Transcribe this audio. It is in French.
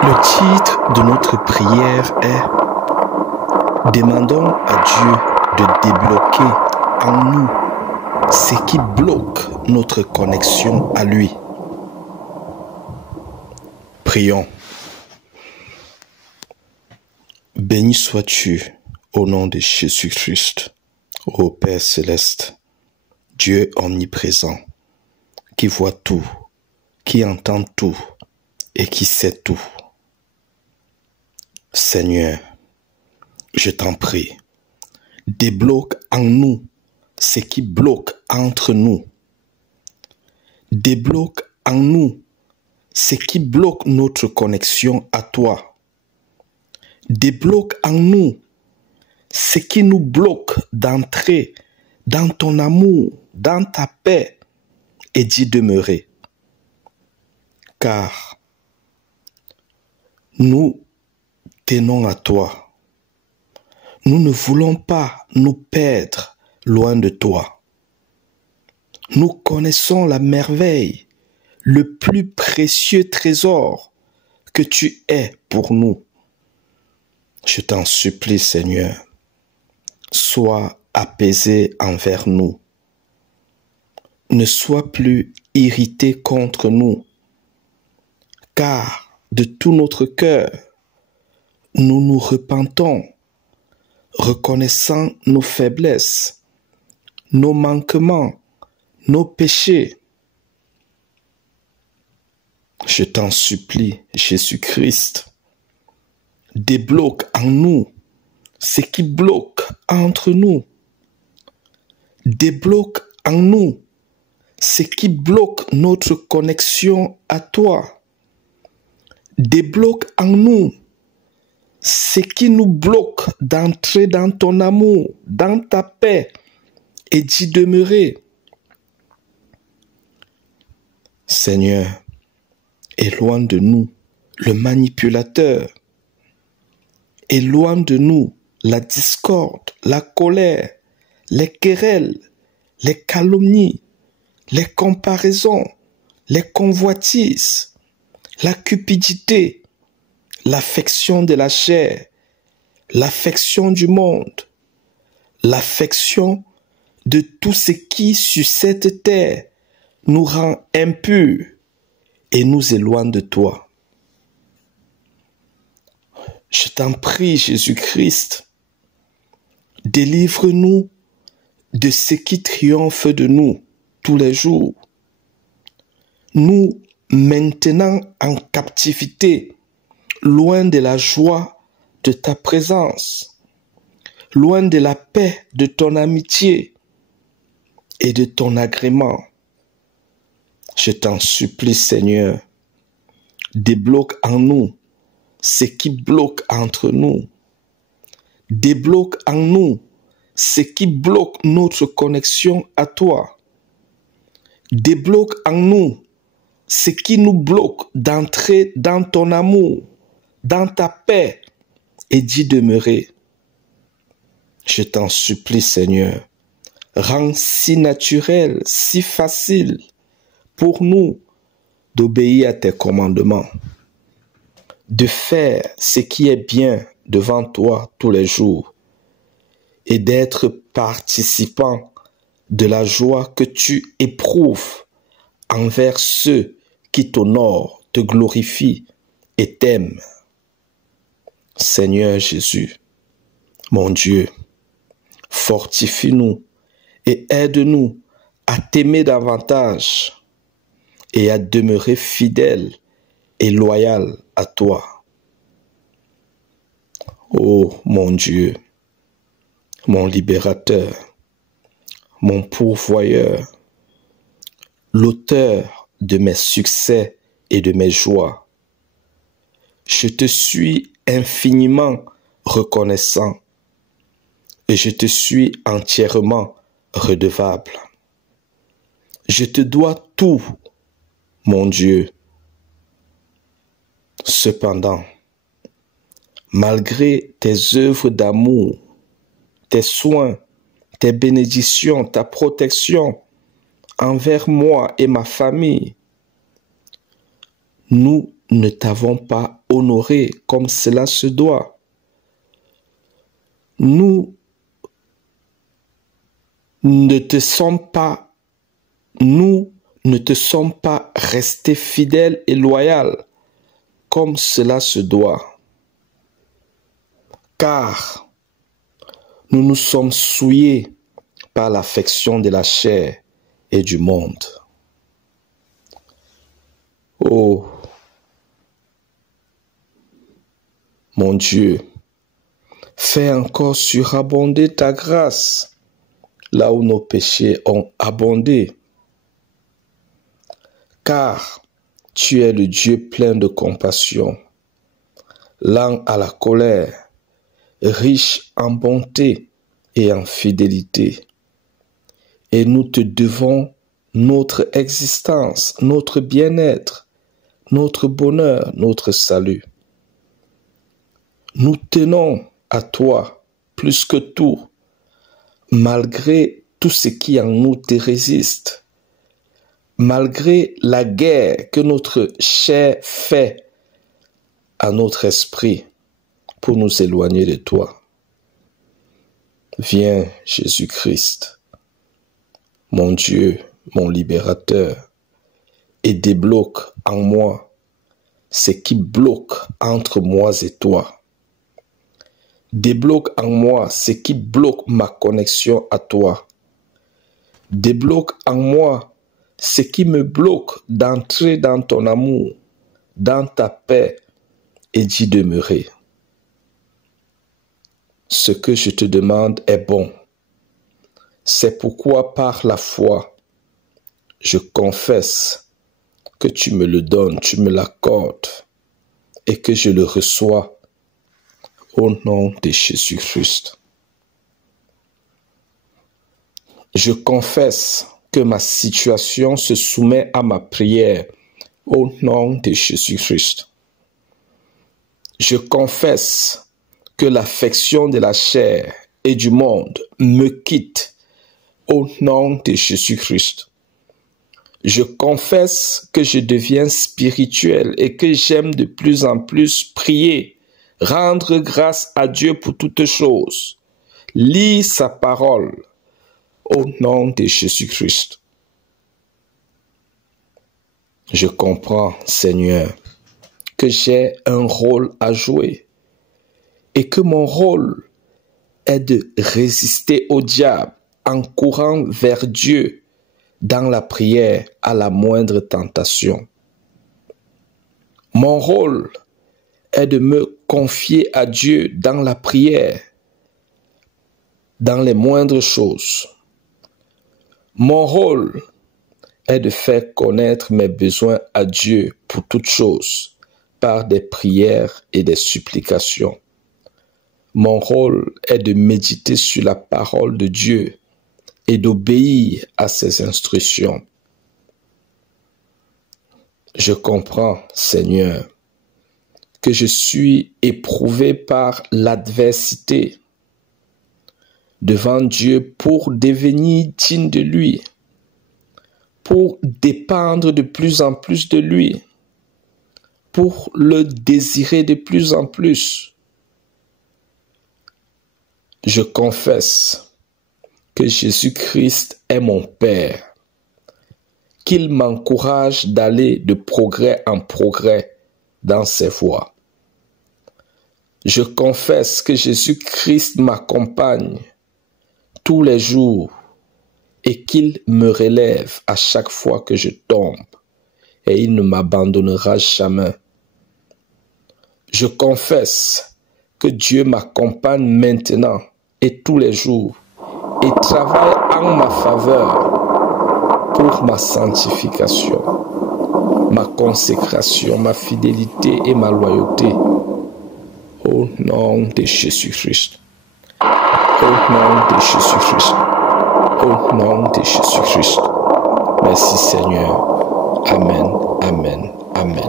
Le titre de notre prière est « Demandons à Dieu de débloquer en nous ce qui bloque notre connexion à lui ». Prions. Béni sois-tu au nom de Jésus-Christ, ô Père céleste, Dieu omniprésent, qui voit tout, qui entend tout et qui sait tout. Seigneur, je t'en prie, débloque en nous ce qui bloque entre nous. Débloque en nous ce qui bloque notre connexion à toi. Débloque en nous ce qui nous bloque d'entrer dans ton amour, dans ta paix et d'y demeurer. Car nous tenons à toi. Nous ne voulons pas nous perdre loin de toi. Nous connaissons la merveille, le plus précieux trésor que tu es pour nous. Je t'en supplie, Seigneur, sois apaisé envers nous. Ne sois plus irrité contre nous, car de tout notre cœur, nous nous repentons, reconnaissant nos faiblesses, nos manquements, nos péchés. Je t'en supplie, Jésus-Christ, débloque en nous ce qui bloque entre nous. Débloque en nous ce qui bloque notre connexion à toi. Débloque en nous ce qui nous bloque d'entrer dans ton amour, dans ta paix et d'y demeurer. Seigneur, éloigne de nous le manipulateur. Éloigne de nous la discorde, la colère, les querelles, les calomnies, les comparaisons, les convoitises, la cupidité, l'affection de la chair, l'affection du monde, l'affection de tout ce qui sur cette terre nous rend impurs et nous éloigne de toi. Je t'en prie, Jésus-Christ, délivre-nous de ce qui triomphe de nous tous les jours, nous maintenant en captivité, loin de la joie de ta présence, loin de la paix de ton amitié et de ton agrément. Je t'en supplie, Seigneur, débloque en nous ce qui bloque entre nous. Débloque en nous ce qui bloque notre connexion à toi. Débloque en nous ce qui nous bloque d'entrer dans ton amour, dans ta paix et d'y demeurer. Je t'en supplie, Seigneur, rends si naturel, si facile pour nous d'obéir à tes commandements, de faire ce qui est bien devant toi tous les jours et d'être participant de la joie que tu éprouves envers ceux qui t'honorent, te glorifient et t'aiment. Seigneur Jésus, mon Dieu, fortifie-nous et aide-nous à t'aimer davantage et à demeurer fidèle et loyal à toi. Ô mon Dieu, mon libérateur, mon pourvoyeur, l'auteur de mes succès et de mes joies, je te suis infiniment reconnaissant et je te suis entièrement redevable. Je te dois tout, mon Dieu. Cependant, malgré tes œuvres d'amour, tes soins, tes bénédictions, ta protection envers moi et ma famille, nous ne t'avons pas honoré comme cela se doit. Nous ne te sommes pas restés fidèles et loyaux comme cela se doit. Car nous nous sommes souillés par l'affection de la chair et du monde. Oh, mon Dieu, fais encore surabonder ta grâce là où nos péchés ont abondé. Car tu es le Dieu plein de compassion, lent à la colère, riche en bonté et en fidélité. Et nous te devons notre existence, notre bien-être, notre bonheur, notre salut. Nous tenons à toi plus que tout, malgré tout ce qui en nous te résiste, malgré la guerre que notre chair fait à notre esprit pour nous éloigner de toi. Viens, Jésus-Christ, mon Dieu, mon libérateur, et débloque en moi ce qui bloque entre moi et toi. Débloque en moi ce qui bloque ma connexion à toi. Débloque en moi ce qui me bloque d'entrer dans ton amour, dans ta paix et d'y demeurer. Ce que je te demande est bon. C'est pourquoi par la foi, je confesse que tu me le donnes, tu me l'accordes et que je le reçois au nom de Jésus-Christ. Je confesse que ma situation se soumet à ma prière au nom de Jésus-Christ. Je confesse que l'affection de la chair et du monde me quitte au nom de Jésus-Christ. Je confesse que je deviens spirituel et que j'aime de plus en plus prier, rendre grâce à Dieu pour toutes choses, lire sa parole au nom de Jésus-Christ. Je comprends, Seigneur, que j'ai un rôle à jouer et que mon rôle est de résister au diable en courant vers Dieu dans la prière à la moindre tentation. Mon rôle est de me confier à Dieu dans la prière, dans les moindres choses. Mon rôle est de faire connaître mes besoins à Dieu pour toutes choses, par des prières et des supplications. Mon rôle est de méditer sur la parole de Dieu et d'obéir à ses instructions. Je comprends, Seigneur, que je suis éprouvé par l'adversité devant Dieu pour devenir digne de lui, pour dépendre de plus en plus de lui, pour le désirer de plus en plus. Je confesse que Jésus-Christ est mon Père, qu'il m'encourage d'aller de progrès en progrès dans ses voies. Je confesse que Jésus-Christ m'accompagne tous les jours et qu'il me relève à chaque fois que je tombe et il ne m'abandonnera jamais. Je confesse que Dieu m'accompagne maintenant et tous les jours et travaille en ma faveur pour ma sanctification, ma consécration, ma fidélité et ma loyauté. Au nom de Jésus-Christ. Au nom de Jésus-Christ. Au nom de Jésus-Christ. Merci Seigneur. Amen. Amen. Amen.